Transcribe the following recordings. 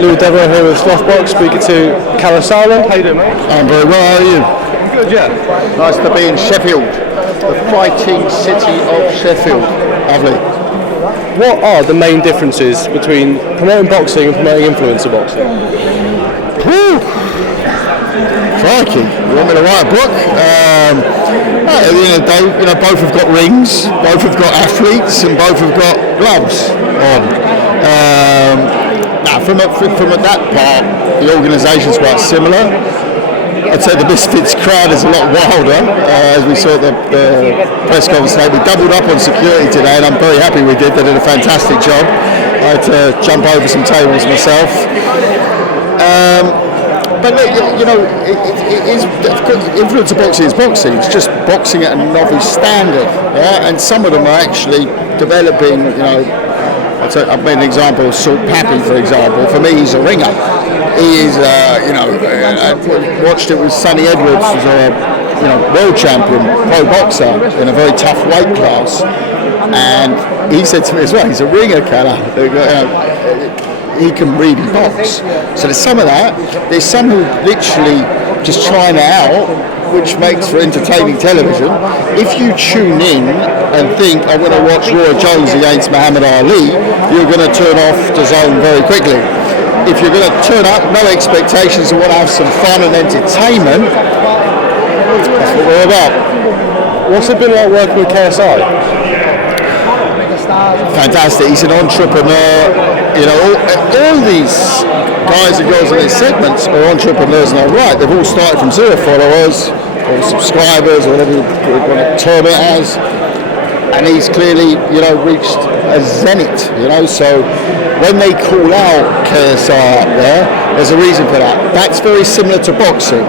Lou Devereux here with Slothbox, speaking to Kalle Sauerland. How you doing, mate? I'm very well, how are you? Good, yeah. Nice to be in Sheffield, the fighting city of Sheffield. Lovely. What are the main differences between promoting boxing and promoting influencer boxing? Crikey, you want me to write a book? At the end of the day, both have got rings, both have got athletes, and both have got gloves on. From that part, the organisation's quite similar. I'd say the Misfits crowd is a lot wilder, as we saw at the press conference today. We doubled up on security today, and I'm very happy we did. They did a fantastic job. I had to jump over some tables myself. But look, influencer boxing is boxing. It's just boxing at a novice standard, yeah? And some of them are actually developing, I've made an example of Salt Pappy, for example. For me, he's a ringer. He is, I watched it with Sonny Edwards, who's a world champion pro boxer in a very tough weight class. And he said to me as well, he's a ringer, Kalle. He can really box. So there's some of that. There's some who literally just trying it out, which makes for entertaining television. If you tune in and think, I'm going to watch Roy Jones against Muhammad Ali, you're going to turn off the zone very quickly. If you're going to turn up, no expectations and want to have some fun and entertainment, that's what we're about. What's it been like working with KSI? Fantastic. He's an entrepreneur. All these guys and girls in these segments are entrepreneurs in their right. They've all started from 0 followers or subscribers or whatever you want to term it as. And he's clearly, reached a zenith, So when they call out KSI up there's a reason for that. That's very similar to boxing.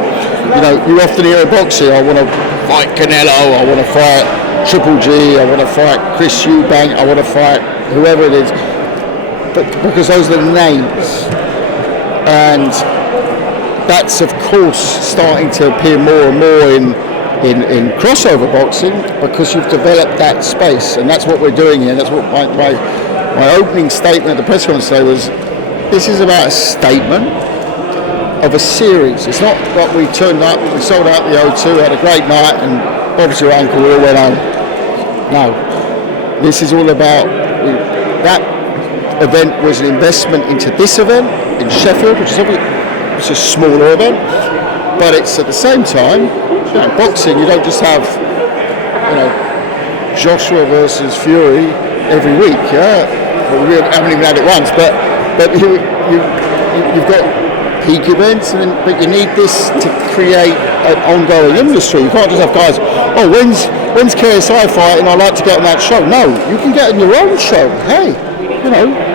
You often hear in boxing, I want to fight Canelo, I want to fight Triple G, I want to fight Chris Eubank, I want to fight whoever it is. But because those are the names. And that's of course starting to appear more and more in crossover boxing because you've developed that space, and that's what we're doing here. That's what my opening statement at the press conference today was. This is about a statement of a series. It's not like we turned up, we sold out the O2, had a great night, and obviously your ankle, we all went home. No, this is all about that event was an investment into this event in Sheffield, which is it's a smaller event, but it's at the same time, boxing. You don't just have, Joshua versus Fury every week. Yeah, well, we haven't even had it once, but you've got peak events, but you need this to create an ongoing industry. You can't just have guys. Oh, when's KSI fighting? I'd like to get on that show. No, you can get on your own show. Hey,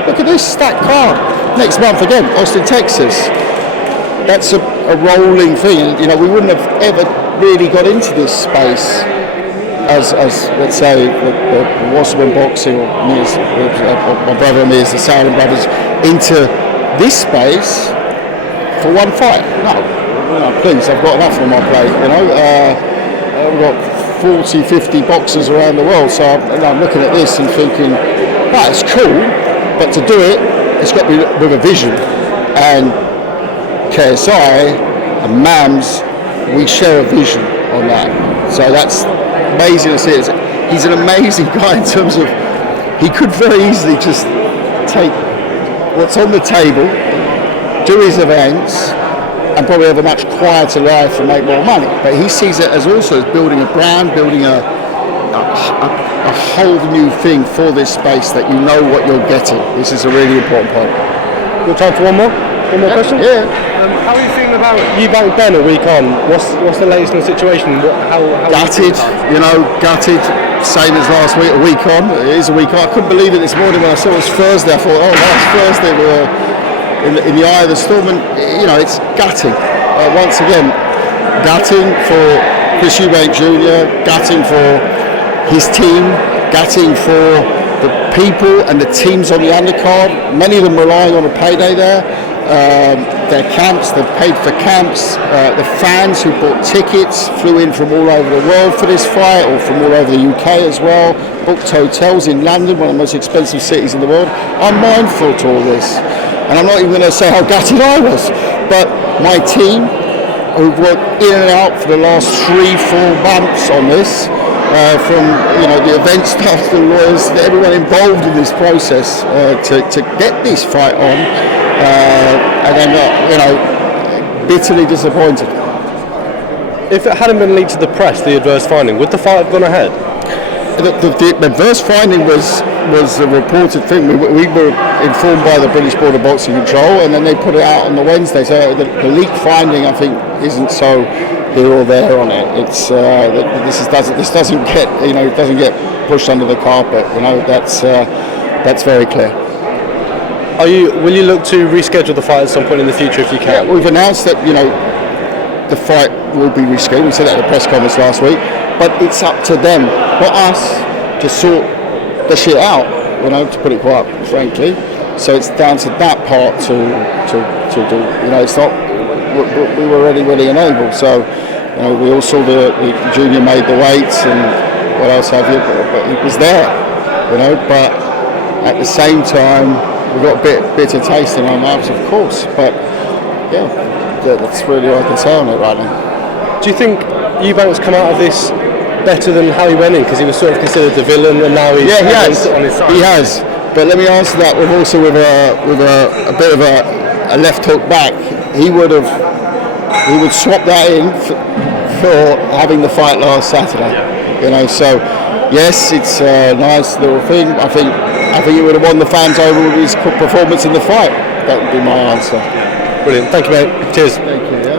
look at this stacked card. Next month again, Austin, Texas. That's a rolling thing. We wouldn't have ever really got into this space as let's say the Wasserman boxing or me as, my brother and me as the Sauerland brothers into this space for one fight. No, please, I've got enough on my plate. We've got 40, 50 boxers around the world, so I'm looking at this and thinking, it's cool, but to do it, it's got to be with a vision. And KSI and Mams, we share a vision on that. So that's amazing to see. He's an amazing guy in terms of he could very easily just take what's on the table, do his events, and probably have a much quieter life and make more money. But he sees it as also as building a brand, building a whole new thing for this space that you know what you're getting. This is a really important point. Got time for one more question? Yeah. How are you feeling about Eubank Ben a week on? What's the latest in the situation? How gutted, gutted. Same as last week, a week on. It is a week on. I couldn't believe it this morning when I saw it was Thursday. I thought, last Thursday we were in the eye of the storm, and it's gutting. Once again, gutting for Chris Eubank Jr., gutting for his team, gutting for the people and the teams on the undercard. Many of them relying on a payday there. their camps, they've paid for camps. The fans who bought tickets flew in from all over the world for this fight, or from all over the UK as well, booked hotels in London, one of the most expensive cities in the world. I'm mindful to all this, and I'm not even going to say how gutted I was, but my team, who've worked in and out for the last 3-4 months on this, from the event staff, the lawyers, everyone involved in this process to get this fight on, and I'm bitterly disappointed. If it hadn't been leaked to the press, the adverse finding, would the fight have gone ahead? The adverse finding was a reported thing. We were informed by the British Board of Boxing Control, and then they put it out on the Wednesday. So the leaked finding, I think, isn't so here or there on it. It's this doesn't get pushed under the carpet. That's very clear. Will you look to reschedule the fight at some point in the future if you can? Yeah, we've announced that the fight will be rescheduled. We said that at the press conference last week, but it's up to them, not us, to sort the shit out. To put it quite frankly. So it's down to that part to do. It's not. We were ready, willing, and able. So we all saw the junior made the weights and what else have you, but it was there. But at the same time, we got a bitter taste in our mouths, of course. But yeah, that's really all I can say on it right now. Do you think Eubank's come out of this better than how he went in, because he was sort of considered the villain, and now he's on his side? He has. But let me answer that with a bit of a left hook back. He would swap that in for having the fight last Saturday. So yes, it's a nice little thing. I think he would have won the fans over with his performance in the fight. That would be my answer. Brilliant. Thank you, mate. Cheers. Thank you. Yeah.